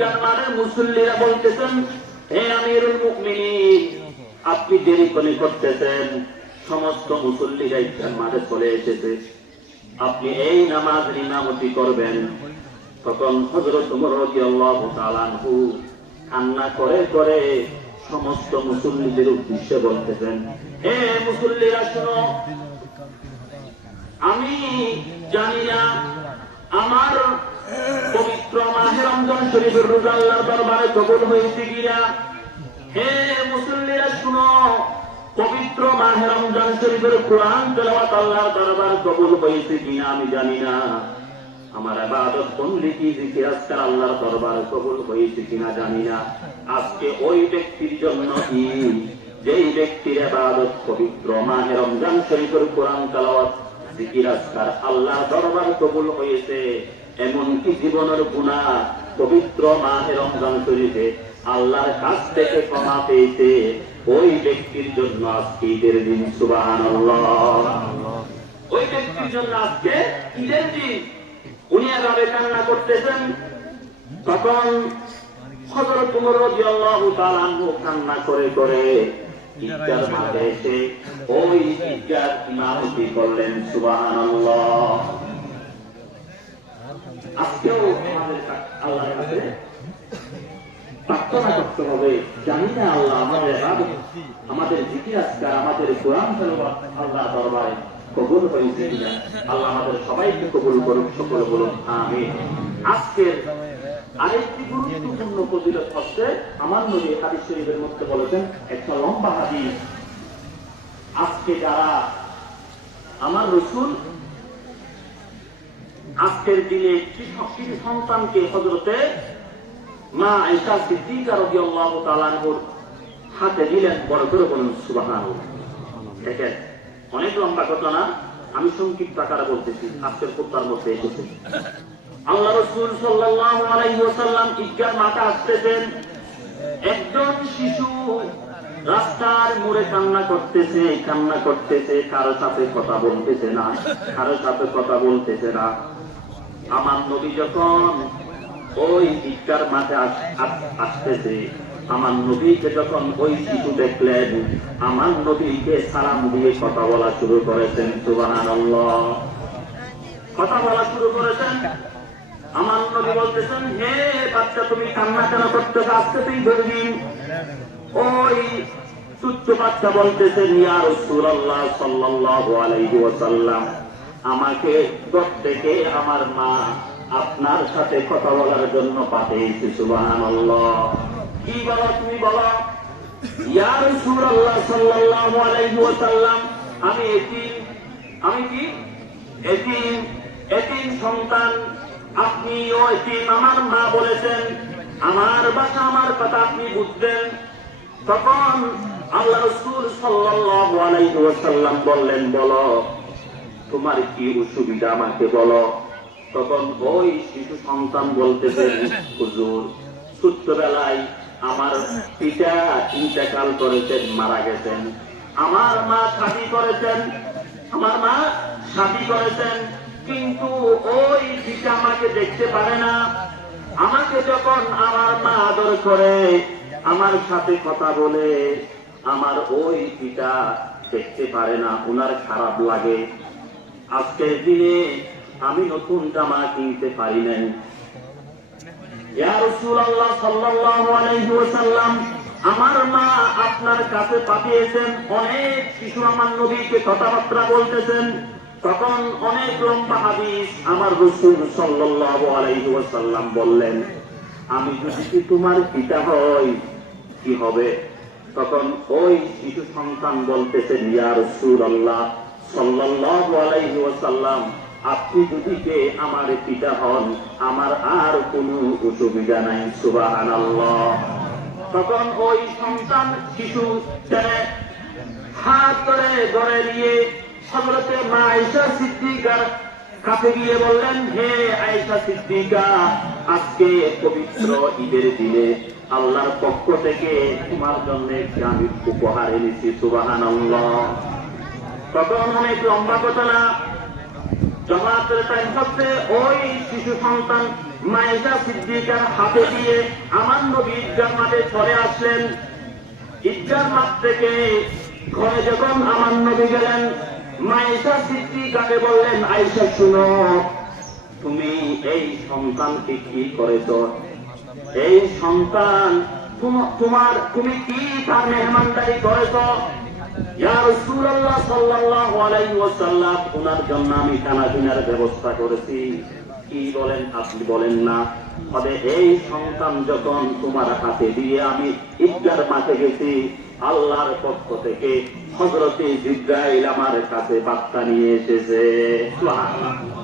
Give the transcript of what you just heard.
ঈদগাহ মাঠের মুসল্লিরা বলতেছেন, হে আমিরুল মুমিনিন, আপনি দেরি করে করতেছেন, সমস্ত মুসল্লিরা ঈদগাহ মাঠে চলে এসেছে, আপনি এই নামাজের ইমামতি করবেন। তখন হযরত ওমর রাদিয়াল্লাহু তাআলা আনহু কান্না করে করে সমস্ত মুসল্লিদের উদ্দেশ্যে বলতেছেন, হে মুসল্লিরা শুনো, আমি জানি না আমার পবিত্র মাহে রমজান শরীফের রোজা আল্লাহর দরবারে কবুল হয়েছে কিনা। হে মুসল্লিরা শুনো, পবিত্র মাহে রমজান শরীফের কোরআন তেলাওয়াত আল্লাহর দরবারে কবুল হয়েছে কিনা আমি জানি না। আমার ইবাদত বন্দেগী জিকির আজকার আল্লাহর দরবারে কবুল হয়েছে কিনা জানি না। আজকে ওই ব্যক্তির জন্য ঈদ, যেই ব্যক্তির ইবাদত পবিত্র মাহে রমজান শরীফের কোরআন তেলাওয়াত জিকির আজকার আল্লাহর দরবারে কবুল হয়েছে, এমনকি জীবনের গুনাহ পবিত্র মাহে রমজান শরীফে আল্লাহর কাছ থেকে ক্ষমা পেয়েছে, ওই ব্যক্তির জন্য আজকে ঈদের দিন। সুবহানাল্লাহ। ওই ব্যক্তির জন্য আজকে ঈদের দিন। উনি এভাবে কান্না করতেছেন। তখন হযরত ওমর রাদিয়াল্লাহু তাআলা আনহু কান্না করে করে ঈদগাহ মাঠে এসে ওই ঈদগাহ ইমামতি করলেন। সুবহানাল্লাহ। আজকেও আমাদের আল্লাহর কাছে প্রার্থনা করতে হবে, জানি না আল্লাহ আমাদের ইবাদত, আমাদের জিকির আজকার, আমাদের কোরআন তেলাওয়াত আল্লাহ দরবারে কবুল হয়েছে কিনা। আল্লাহ আমাদের সবাইকে কবুল করুক, সকল বলুন আমিন। আজকের আরেকটি গুরুত্বপূর্ণ ফজিলত হচ্ছে, আমার নবী হাদিস শরীফের মধ্যে বলেছেন, একটা লম্বা হাদিস, আজকে যারা আমার রাসূল আজকের দিনে শিশু সন্তানকে হযরতে মা আয়েশা সিদ্দিকা রাদিয়াল্লাহু তাআলা আনহার হাতে দিলেন, বড় করে বলুন সুবহানাল্লাহ। দেখেন, অনেক লম্বা ঘটনা, আমি সংক্ষিপ্ত আকারে বলতেছি, আজকের খুতবার মধ্যে এসেছে। আল্লাহ রাসূল সাল্লাল্লাহু আলাইহি ওয়াসাল্লাম ঈদগাহ মাঠে আসতেছেন, একজন শিশু রাস্তার মোড়ে কান্না করতেছে, কারো সাথে কথা বলতেছে না, কারো সাথে কথা বলতেছে না। আমার নবী যখন ওই ঈদগাহ মাঠে আসতেছে, আমার নবীকে যখন ওই শিশু দেখলেন, আমার নবীকে সালাম দিয়ে কথা বলা শুরু করেছেন। সুবহানাল্লাহ। কথা বলা শুরু করেছেন। আমার নবী বলতেছেন, হে বাচ্চা, তুমি কান্না কেন করতেছো, আজকে তুই ধরবি। ওই তুচ্ছ বাচ্চা বলতেছেন, ইয়া রাসূলুল্লাহ সাল্লাল্লাহু আলাইহি ওয়াসাল্লাম, আমাকে ঘর থেকে আমার মা আপনার সাথে কথা বলার জন্য পাঠিয়েছে। সুবহানাল্লাহ। কি বলো তুমি, বলো। ইয়া রাসূলুল্লাহ সাল্লাল্লাহু আলাইহি ওয়াসাল্লাম, আমি এতিম, আমি কি এতিম, এতিম সন্তান, আপনিও এতিম, আমার মা বলেছেন, আমার বাসা আমার কথা আপনি বুঝবেন। তখন আল্লাহ রাসূল সাল্লাল্লাহু আলাইহি ওয়াসাল্লাম বললেন, বলো তোমার কি অসুবিধা, আমাকে বলো। তখন ওই শিশু সন্তান বলতেছেন, হুজুর, ছোট্টবেলায় আমার পিতা ইন্তেকাল করেছেন, মারা গেছেন, আমার মা শাদী করেছেন, কিন্তু ওই পিতা আমাকে দেখতে পারে না। আমাকে যখন আমার মা আদর করে, আমার সাথে কথা বলে, আমার ওই পিতা দেখতে পারে না, ওনার খারাপ লাগে। আজকের দিনে আমি নতুন জামা কিনতে পারি নাই। ইয়া রাসূলুল্লাহ সাল্লাল্লাহু আলাইহি ওয়াসাল্লাম, আমার মা আপনার কাছে পাঠিয়েছেন। অনেক শিশু আমার নবীকে কথাবার্তা বলতেছেন। তখন অনেক লম্বা হাদিস, আমার রাসূল সাল্লাল্লাহু আলাইহি ওয়াসাল্লাম বললেন, আমি যদি কি তোমার পিতা হই কি হবে? তখন ওই শিশু সন্তান বলতেছেন, ইয়া রাসূলুল্লাহ সাল্লাল্লাহু আলাইহি ওয়াসাল্লাম, আপনি যদি কে আমার পিতা হন, আমার আর কোনো অসুবিধা নাই। সুবহানাল্লাহ। তখন ওই সন্তান শিশু হাত ধরে ঘরে নিয়ে হযরতে মা আয়েশা সিদ্দিকার কাছে গিয়ে বললেন, হে আয়েশা সিদ্দিকা, আজকে পবিত্র ঈদের দিনে আল্লাহর পক্ষ থেকে তোমার জন্য একটি আমি উপহার এনেছি। সুবহানাল্লাহ। তখন অনেক লম্বা ঘটনা, জামাতের টাইম হচ্ছে, ওই শিশু সন্তান মা আয়েশা সিদ্দিকার হাতে দিয়ে আমার নবী ঈদগাহ মাঠে চলে আসলেন। ঈদগাহ মাঠ থেকে ঘরে যখন আমার নবী গেলেন, মা আয়েশা সিদ্দিকাকে বললেন, আয়েশা শুনো, তুমি এই সন্তানকে কি করেছ? এই সন্তান তুমি কি তার মেহমানদারি করেছ? ইয়া রাসূলুল্লাহ সাল্লাল্লাহু আলাইহি ওয়াসাল্লাম, ওনার জন্য আমি খানাপিনার ব্যবস্থা করেছি। কি বলেন? আপনি বলেন না? তবে এই সন্তান যখন তোমার হাতে দিয়ে আমি ঈদগাহ মাঠে গেছি, আল্লাহর পক্ষ থেকে হযরতে জিবরাইল আমার কাছে বার্তা নিয়ে এসেছে। সুবহানাল্লাহ।